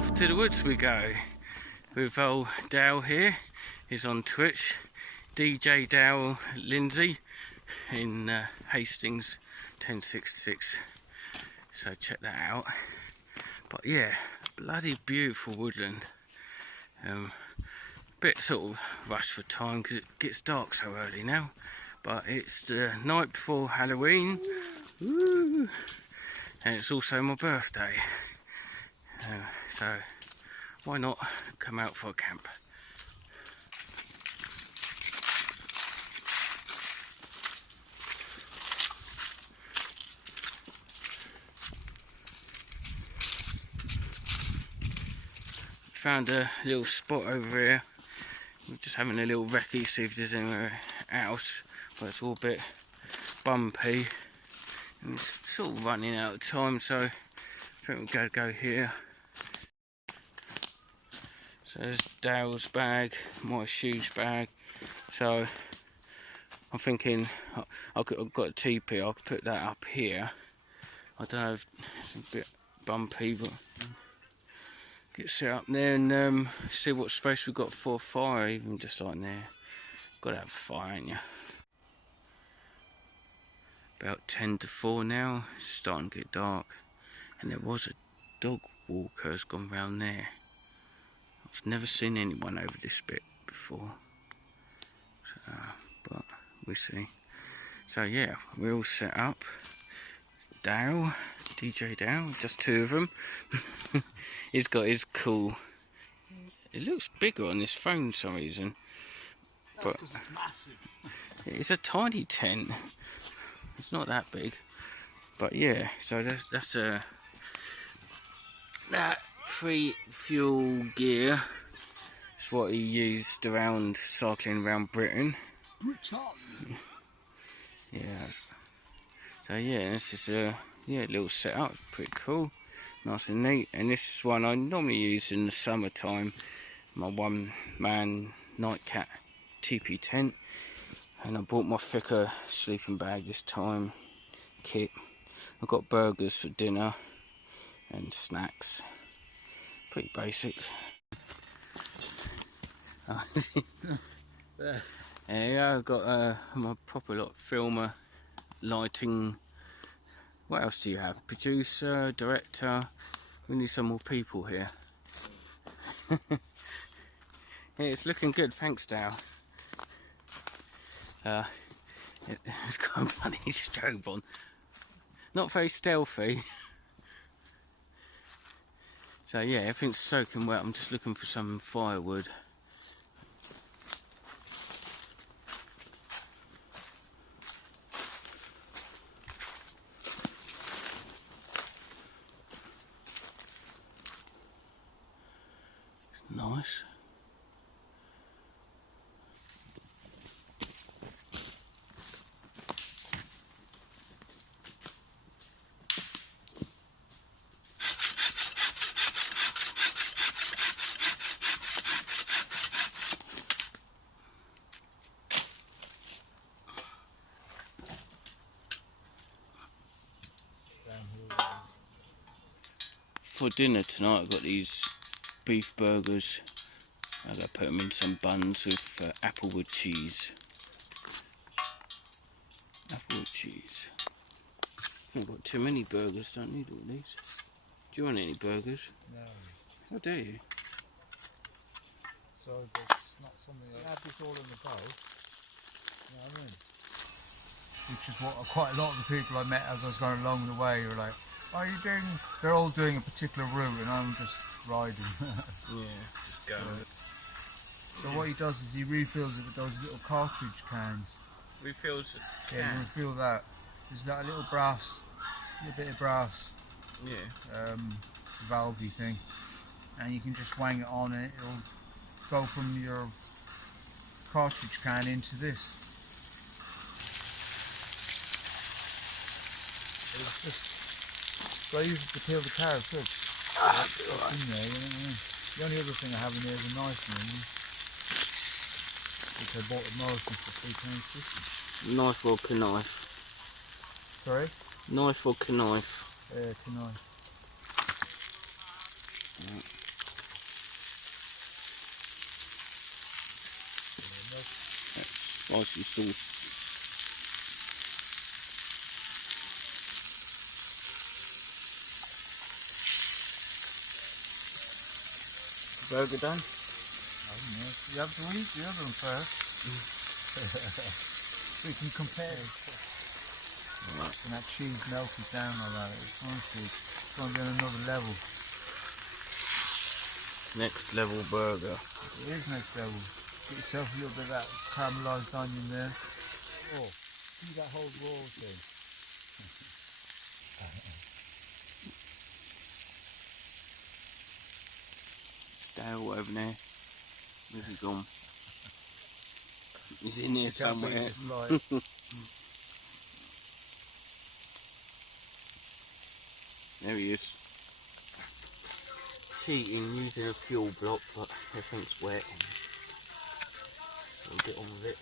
off to the woods we go with old Dale here. He's on Twitch, DJ Dale Lindsay in Hastings 1066, so check that out. But yeah, bloody beautiful woodland. Bit sort of rushed for time because it gets dark so early now, but it's the night before Halloween. Woo! And it's also my birthday, so why not come out for a camp? Found a little spot over here. We're just having a little recce, see if there's anywhere else, but it's all a bit bumpy and it's sort of running out of time, so I think we're going to go here. So there's Dale's bag, my shoes bag, so I'm thinking I've got a teepee, I'll put that up here. I don't know if it's a bit bumpy, but get set up there and see what space we've got for a fire, even just like there. Got to have a fire, ain't you? About 10 to 4 now, it's starting to get dark, and there was a dog walker has gone round there. I've never seen anyone over this bit before, so, but we'll see. So yeah, we're all set up. Dale, DJ Dale, just two of them. He's got his cool. It looks bigger on this phone for some reason. But it's massive. It's a tiny tent. It's not that big. But yeah, so that's that free fuel gear. It's what he used around cycling around Britain. Britain. Yeah. So yeah, this is a little setup, pretty cool, nice and neat. And this is one I normally use in the summertime, my one-man nightcat teepee tent. And I bought my thicker sleeping bag this time, kit. I've got burgers for dinner and snacks, pretty basic. There you go, I've got my proper filmer, lighting. What else do you have? Producer, director. We need some more people here. Yeah, it's looking good, thanks Dale. It's got a bloody strobe on. Not very stealthy. So yeah, everything's soaking wet. I'm just looking for some firewood. Nice. For dinner tonight, I've got these beef burgers. I'm going to put them in some buns with applewood cheese. Applewood cheese. I've got too many burgers, don't need all these. Do you want any burgers? No. How do you? So it's not something I have this all in the go. You know what I mean? Which is what quite a lot of the people I met as I was going along the way were like, are you doing? They're all doing a particular route and I'm just riding. Yeah, just going. So what he does is he refills it with those little cartridge cans. Refills the can? Yeah, you refill that. There's that little brass, bit of brass, yeah, valvey thing, and you can just wang it on and it'll go from your cartridge can into this. It's just, so I use it to peel the carrots too. In there, you know. The only other thing I have in there is a knife one, which I bought at Morrison's for £3.50. Knife or knife? Sorry? Knife or knife? Knife. whilst you sauce. Burger done? I don't know. You have to eat the other one first. We can compare. Right. And that cheese melted down like that. It's honestly, it's going to be on another level. Next level burger. It is next level. Get yourself a little bit of that caramelised onion there. Oh, see that whole raw thing. Dale over there. Where's he gone? He's in here somewhere. There he is. Cheating using a fuel block, but everything's wet. We'll get on with it.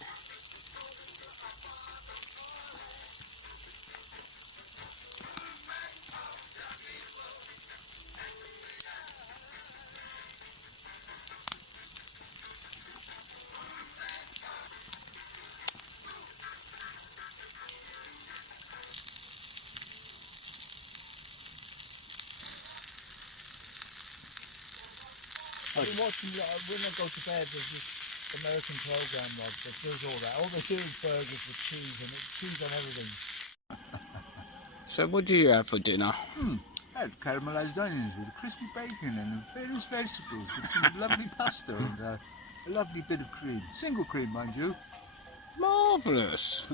I've been watching, when I go to bed, there's this American program that does all that. All they do is burgers with cheese, and it's cheese on everything. So what do you have for dinner? I had caramelised onions with crispy bacon and various vegetables with some lovely pasta and a lovely bit of cream. Single cream, mind you. Marvellous.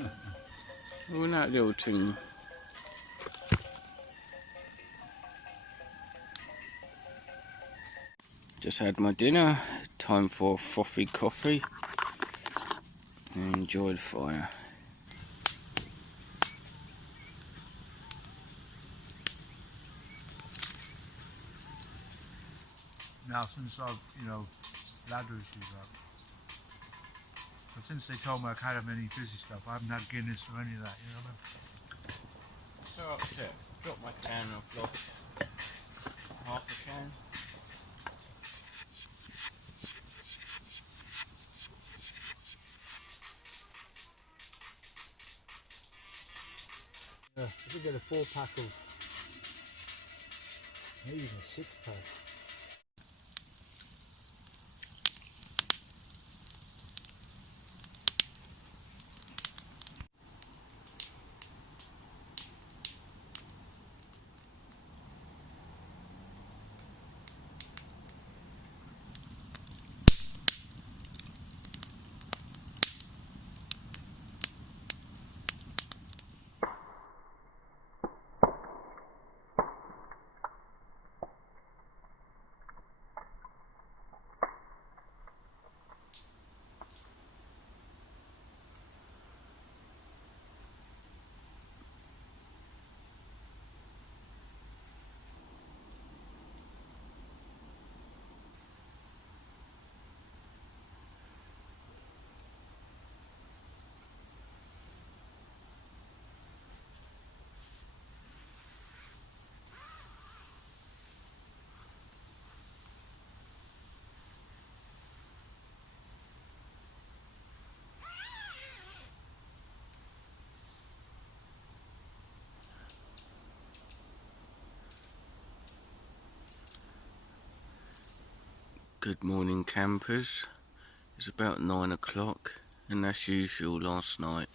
Look at that little thing. Just had my dinner. Time for a frothy coffee. And enjoy the fire. Now, since I've, bladder issues up, but since they told me I can't have any fizzy stuff, I haven't had Guinness or any of that, you know what I mean? So upset. Dropped my can of lost. Half a can. Yeah, I did get a 4-pack of, maybe even a 6-pack. Good morning, campers. It's about 9 o'clock, and as usual last night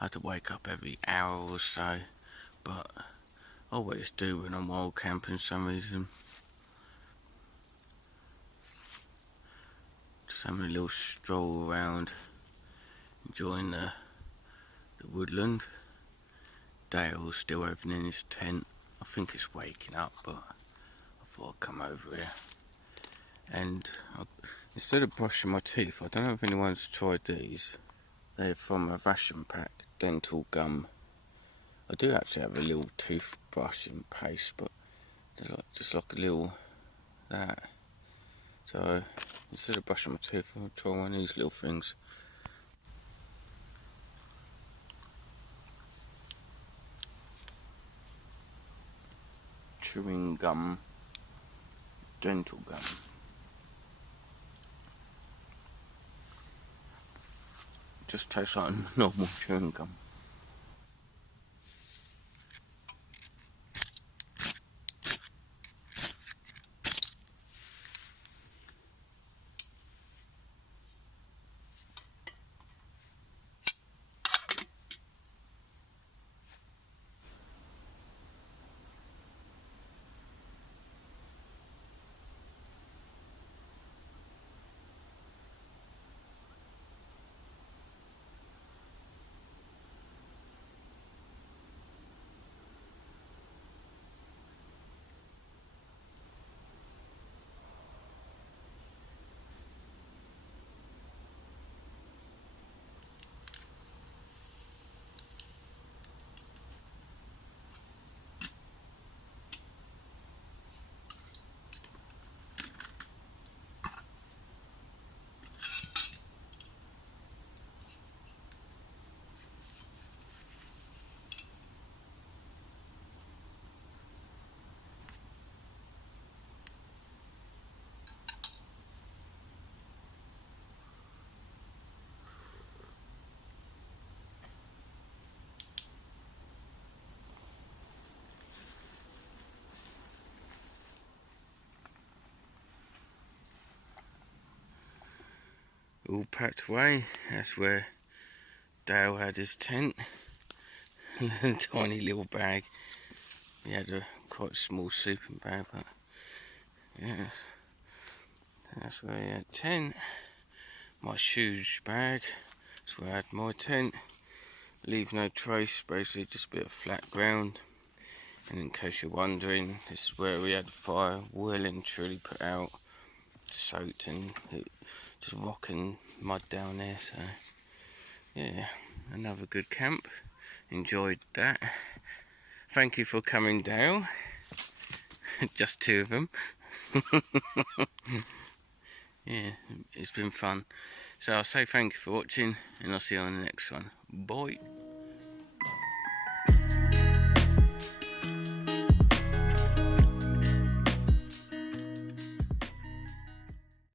I had to wake up every hour or so, but I always do when I'm wild camping for some reason. Just having a little stroll around, enjoying the woodland. Dale's still over in his tent. I think it's waking up, but I thought I'd come over here. And instead of brushing my teeth, I don't know if anyone's tried these. They're from a ration pack, dental gum. I do actually have a little toothbrushing paste, but they're just like a little that. So instead of brushing my teeth, I'll try one of these little things. Chewing gum, dental gum. Just tastes like normal chewing gum. All packed away. That's where Dale had his tent. A tiny little bag. He had a quite small sleeping bag, but yes, that's where he had tent. My shoes bag. That's where I had my tent. Leave no trace, basically just a bit of flat ground. And in case you're wondering, this is where we had the fire well and truly put out, soaked and just rocking mud down there. So yeah, another good camp. Enjoyed that. Thank you for coming, Dale. Just two of them. Yeah, it's been fun. So I'll say thank you for watching, and I'll see you on the next one. Bye.